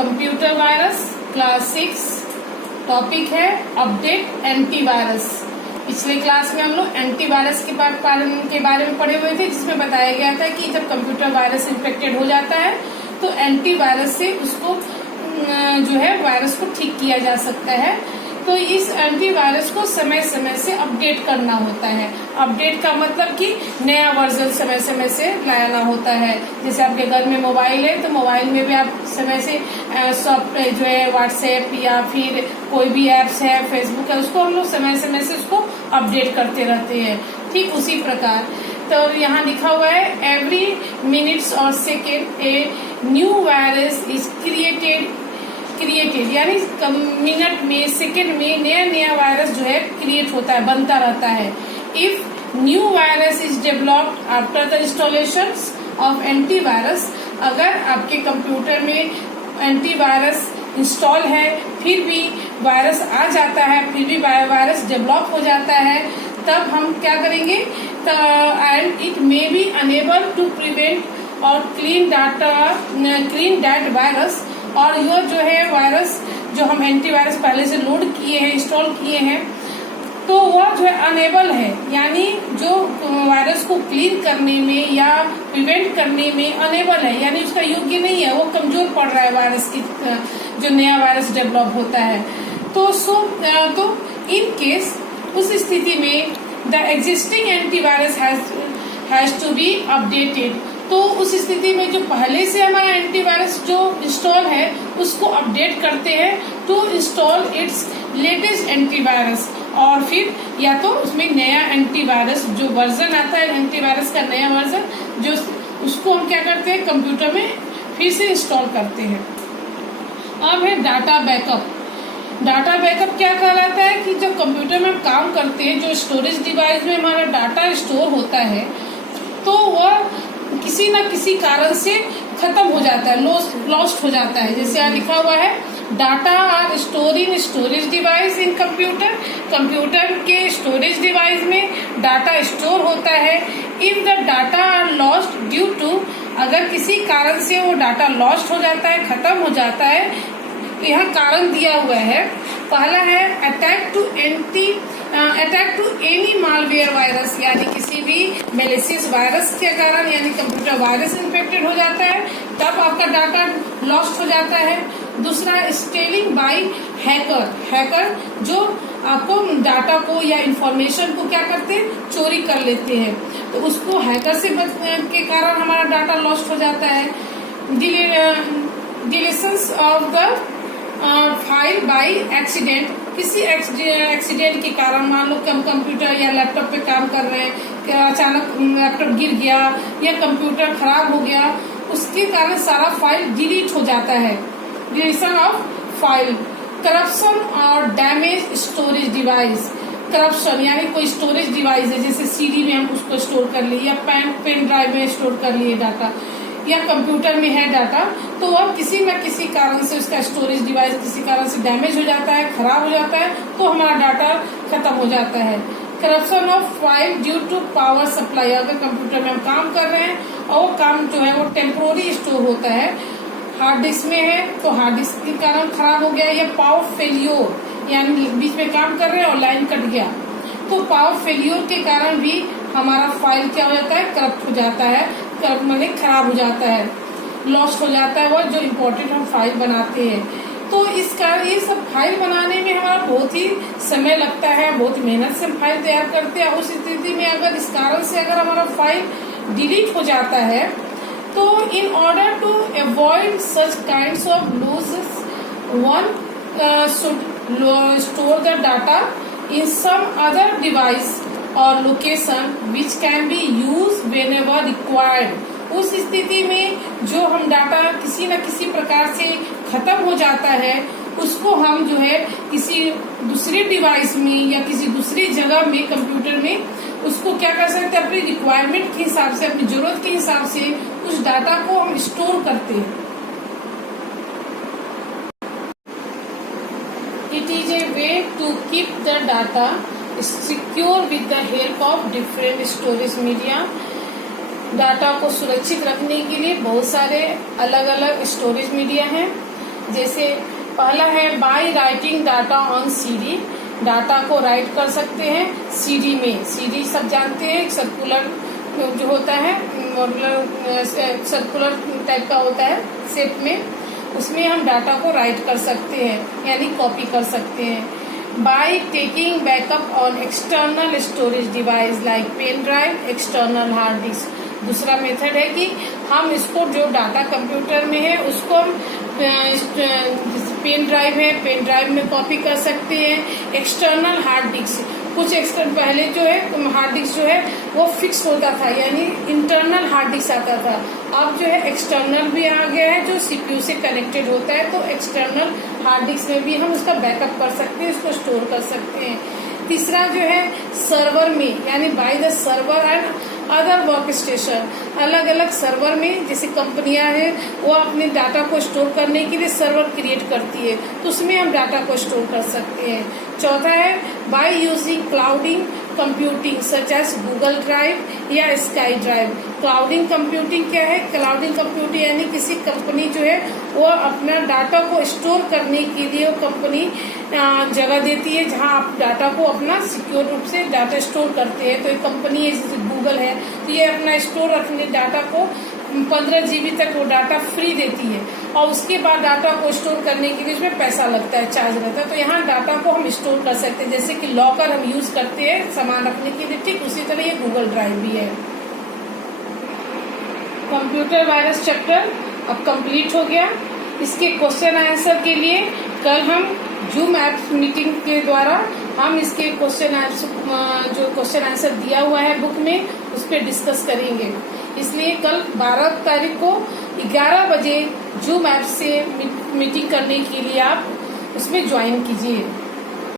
Computer virus class 6 topic है update antivirus. पिछले class में हम लोग एंटीवायरस के बारे में पढ़े हुए थे, जिसमें बताया गया था कि जब कंप्यूटर वायरस इन्फेक्टेड हो जाता है तो एंटीवायरस से उसको जो है वायरस को ठीक किया जा सकता है। तो इस एंटीवायरस को समय समय से अपडेट करना होता है। अपडेट का मतलब कि नया वर्जन समय समय से लाना होता है। जैसे आपके घर में मोबाइल है तो मोबाइल में भी आप समय से सॉफ्टवेयर जो है व्हाट्सएप या फिर कोई भी एप्स है, फेसबुक है, उसको हम लोग समय समय से उसको अपडेट करते रहते हैं। ठीक उसी प्रकार तो यहाँ लिखा हुआ है एवरी मिनट्स और second a new virus is created यानी मिनट में सेकेंड में नया नया वायरस जो है क्रिएट होता है, बनता रहता है। If new virus is developed after the installation of antivirus, अगर आपके कंप्यूटर में एंटीवायरस इंस्टॉल है फिर भी वायरस आ जाता है, फिर भी वायरस डेवलप हो जाता है, तब हम क्या करेंगे, and it may be enable to prevent और क्लीन दैट वायरस, और यह जो है वायरस जो हम एंटीवायरस पहले से लोड किए हैं, इंस्टॉल किए हैं, तो वह जो है अनेबल है, यानी जो वायरस को क्लीन करने में या प्रिवेंट करने में अनेबल है, यानी उसका योग्य नहीं है, वो कमजोर पड़ रहा है वायरस की, जो नया वायरस डेवलप होता है। तो इन केस उस स्थिति में the existing antivirus has to be updated. तो उस स्थिति में जो पहले से हमारा एंटीवायरस जो इंस्टॉल है उसको अपडेट करते हैं to install its latest antivirus, और फिर या तो उसमें नया एंटीवायरस जो वर्जन आता है एंटीवायरस का नया वर्जन जो उसको हम क्या करते हैं कंप्यूटर में फिर से इंस्टॉल करते हैं। अब है डाटा बैकअप। डाटा बैकअप क्या कहलाता है कि जब कंप्यूटर में हम काम करते हैं, जो स्टोरेज डिवाइस में हमारा डाटा स्टोर होता है तो वह किसी न किसी कारण से खत्म हो जाता है, लॉस्ट हो जाता है। जैसे यहाँ लिखा हुआ है data are store in storage device in computer के स्टोरेज डिवाइस में डाटा स्टोर होता है। If the data are lost due to, अगर किसी कारण से वो डाटा लॉस्ट हो जाता है, खत्म हो जाता है, तो यहाँ कारण दिया हुआ है। पहला है attack to any malware virus, यानी किसी भी मेलिशियस वायरस के कारण, यानी कंप्यूटर वायरस इन्फेक्टेड हो जाता है तब आपका डाटा लॉस्ट हो जाता है। दूसरा स्टेलिंग बाय हैकर जो आपको डाटा को या इंफॉर्मेशन को क्या करते हैं, चोरी कर लेते हैं, तो उसको हैकर से के कारण हमारा डाटा लॉस्ट हो जाता है। Deletions of the file by accident, किसी एक्सीडेंट के कारण, मान लो हम कंप्यूटर या लैपटॉप पे काम कर रहे हैं, अचानक लैपटॉप गिर गया या कंप्यूटर खराब हो गया, उसके कारण सारा फाइल डिलीट हो जाता है। Deletion of file. करप्शन और डैमेज स्टोरेज डिवाइस। करप्शन यानी कोई स्टोरेज डिवाइस है, जैसे सीडी में हम उसको स्टोर कर लिए या पेन ड्राइव में स्टोर कर लिए डाटा, या कंप्यूटर में है डाटा, तो अब किसी न किसी कारण से उसका स्टोरेज डिवाइस किसी कारण से डैमेज हो जाता है, खराब हो जाता है, तो हमारा डाटा खत्म हो जाता है। Corruption of file due to power supply. अगर कंप्यूटर में हम काम कर रहे हैं और वो काम जो है वो टेम्पोररी स्टोर होता है, हार्ड डिस्क में है तो हार्ड डिस्क के कारण खराब हो गया, या पावर फेलियर यानी बीच में काम कर रहे हैं और लाइन कट गया, तो पावर फेलियर के कारण भी हमारा फाइल क्या हो जाता है, करप्ट हो जाता है, माने खराब हो जाता है, लॉस्ट हो जाता है वो जो इम्पोर्टेंट हम फाइल बनाते हैं। तो इस कारण ये सब फाइल बनाने में हमारा बहुत ही समय लगता है, बहुत मेहनत से हम फाइल तैयार करते हैं। उस स्थिति में अगर इस कारण से अगर हमारा फाइल डिलीट हो जाता है तो in order to avoid such kinds of losses one should store the data in some other device or location which can be use whenever required. उस स्थिति में जो हम डाटा किसी न किसी प्रकार से खत्म हो जाता है उसको हम जो है किसी दूसरे डिवाइस में या किसी दूसरी जगह में कंप्यूटर में उसको क्या कर सकते हैं, अपनी रिक्वायरमेंट के हिसाब से, अपनी जरूरत के हिसाब से उस डाटा को हम स्टोर करते हैं। It is a way to keep the data secure with the help of different storage media. Data को सुरक्षित रखने के लिए बहुत सारे अलग अलग स्टोरेज मीडिया हैं। जैसे पहला है by writing data on CD, data को राइट कर सकते हैं सीडी में। सीडी सब जानते हैं, सर्कुलर जो होता है, मॉड्यूलर सर्कुलर टाइप का होता है शेप में, उसमें हम डाटा को राइट कर सकते हैं यानी कॉपी कर सकते हैं। By taking backup on external storage device like pen drive, external hard disk. दूसरा मेथड है कि हम इसको जो डाटा कंप्यूटर में है उसको हम पेन ड्राइव है, पेन ड्राइव में कॉपी कर सकते हैं। एक्सटर्नल हार्ड डिस्क, कुछ एक्सटर्नल पहले जो है हार्ड डिस्क जो है वो फिक्स होता था यानी इंटरनल हार्ड डिस्क आता था, अब जो है एक्सटर्नल भी आ गया है जो सीपीयू से कनेक्टेड होता है, तो एक्सटर्नल हार्ड डिस्क में भी हम उसका बैकअप कर सकते हैं, उसको स्टोर कर सकते हैं। तीसरा जो है सर्वर में यानी by the server and other work station, अलग अलग सर्वर में जैसे कंपनियां हैं वो अपने डाटा को स्टोर करने के लिए सर्वर क्रिएट करती है, तो उसमें हम डाटा को स्टोर कर सकते हैं। चौथा है by using clouding computing such as Google drive या स्काई ड्राइव। क्लाउडिंग कंप्यूटिंग क्या है? क्लाउडिंग कंप्यूटिंग यानी किसी कंपनी जो है वो अपना डाटा को स्टोर करने के लिए वो कंपनी जगह देती है जहां आप डाटा को अपना सिक्योर रूप से डाटा स्टोर करते हैं। तो एक कंपनी है जैसे गूगल है, तो ये अपना स्टोर रखने डाटा को 15 GB तक वो डाटा फ्री देती है, और उसके बाद डाटा को स्टोर करने के लिए उसमें पैसा लगता है, चार्ज रहता है। तो यहाँ डाटा को हम स्टोर कर सकते हैं, जैसे कि लॉकर हम यूज करते हैं सामान रखने के लिए, ठीक उसी तरह ये गूगल ड्राइव भी है। कंप्यूटर वायरस चैप्टर अब कंप्लीट हो गया। इसके क्वेश्चन आंसर के लिए कल हम जूम ऐप मीटिंग के द्वारा हम इसके क्वेश्चन आंसर जो क्वेश्चन आंसर दिया हुआ है बुक में उस पर डिस्कस करेंगे। इसलिए कल 12 तारीख को 11 बजे जूम ऐप से मीटिंग करने के लिए आप उसमें ज्वाइन कीजिए।